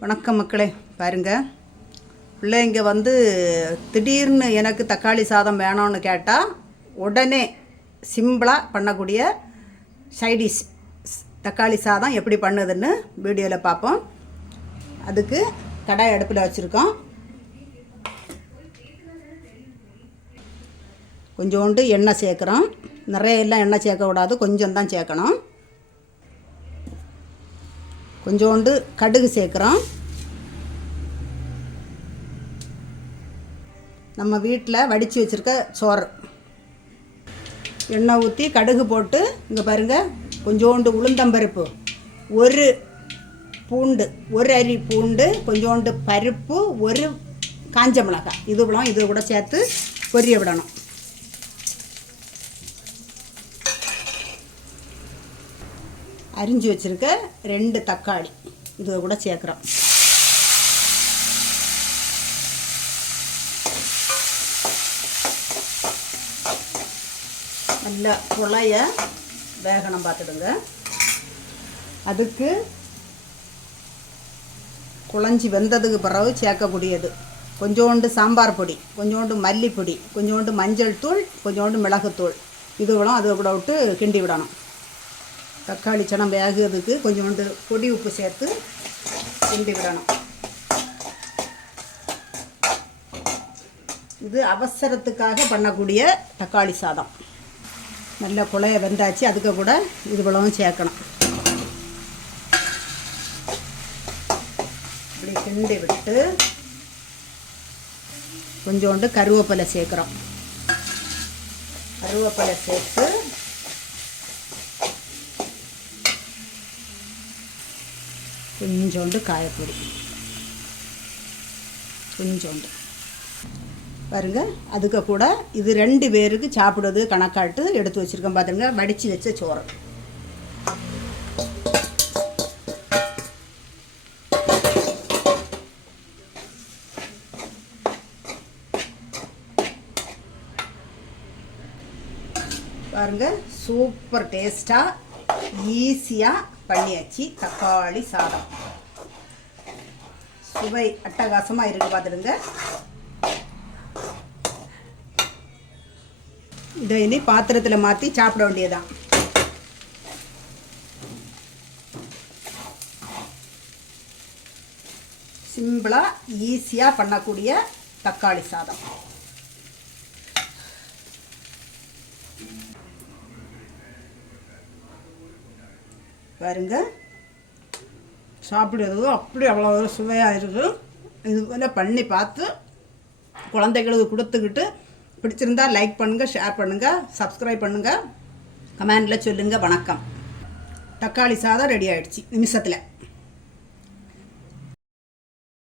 வணக்கம் மக்களே பாருங்க. பிள்ளைங்க வந்து திடீர்னு எனக்கு தக்காளி சாதம் வேணும்னு கேட்டால் உடனே சிம்பிளாக பண்ணக்கூடிய சைடிஷ் தக்காளி சாதம் எப்படி பண்ணுதுன்னு வீடியோவில் பார்ப்போம். அதுக்கு கடாய் அடுப்பில் வச்சுருக்கோம். கொஞ்சோண்டு எண்ணெய் சேர்க்குறோம். நிறைய எல்லாம் எண்ணெய் சேர்க்கக்கூடாது கொஞ்சம் தான் சேர்க்கணும். கொஞ்சோண்டு கடுகு சேர்க்குறோம். நம்ம வீட்டில் வடித்து வச்சுருக்க சோறு. எண்ணெய் ஊற்றி கடுகு போட்டு இங்கே பாருங்கள் கொஞ்சோண்டு உளுந்தம்பருப்பு ஒரு பூண்டு ஒரு அரி பூண்டு கொஞ்சோண்டு பருப்பு ஒரு காஞ்ச மிளகாய். இதுவெல்லாம் இது கூட சேர்த்து பொரிய விடணும். அரிஞ்சு வச்சுருக்க ரெண்டு தக்காளி. இதை கூட சேர்க்குறோம். நல்லா குழைய வேகணும் பார்த்துடுங்க. அதுக்கு குழஞ்சி வெந்ததுக்கு பிறகு சேர்க்கக்கூடியது. கொஞ்சோண்டு சாம்பார் பொடி கொஞ்சோண்டு மல்லிப்பொடி கொஞ்சோண்டு மஞ்சள் தூள் கொஞ்சோண்டு மிளகுத்தூள். இதுவெல்லாம் அதை கூட விட்டு கிண்டி விடணும். தக்காளி சனம் வேகிறதுக்கு கொஞ்சோண்டு பொடி உப்பு சேர்த்து கிண்டி விடணும் இது அவசரத்துக்காக பண்ணக்கூடிய தக்காளி சாதம். நல்ல குழைய வெந்தாச்சு அதுக்கு கூட இது இவ்வளவும் சேர்க்கணும். இப்படி கிண்டி விட்டு கொஞ்சோண்டு கருவேப்பிலை சேர்க்குறோம். கருவேப்பிலை சேர்த்து கொஞ்சோண்டு காயப்பொடி. கொஞ்சோண்டு பாருங்க அதுக்கு கூட இது ரெண்டு பேருக்கு சாப்பிடுறது கணக்காட்டு எடுத்து வச்சுருக்கோம். பார்த்துருங்க வடித்து வச்ச சோறு பாருங்க சூப்பர் டேஸ்ட்டாக ஈஸியாக பண்ணியாச்சு தக்காளி சாதம். சுவை அட்டகாசமாக இருக்கு பார்த்துடுங்க இதை இனி பாத்திரத்தில் மாற்றி சாப்பிட வேண்டியதுதான். சிம்பிளாக ஈஸியாக பண்ணக்கூடிய தக்காளி சாதம். பாருங்க. சாப்பிடுறது அப்படி அவ்வளோ ஒரு சுவையாக இருக்குது இது போல் பண்ணி பார்த்து குழந்தைகளுக்கு கொடுத்துக்கிட்டு பிடிச்சிருந்தா லைக் பண்ணுங்கள் ஷேர் பண்ணுங்கள் சப்ஸ்கிரைப் பண்ணுங்கள் கமெண்டில் சொல்லுங்கள் வணக்கம். தக்காளி சாதம் ரெடி ஆகிடுச்சி நிமிஷத்தில்.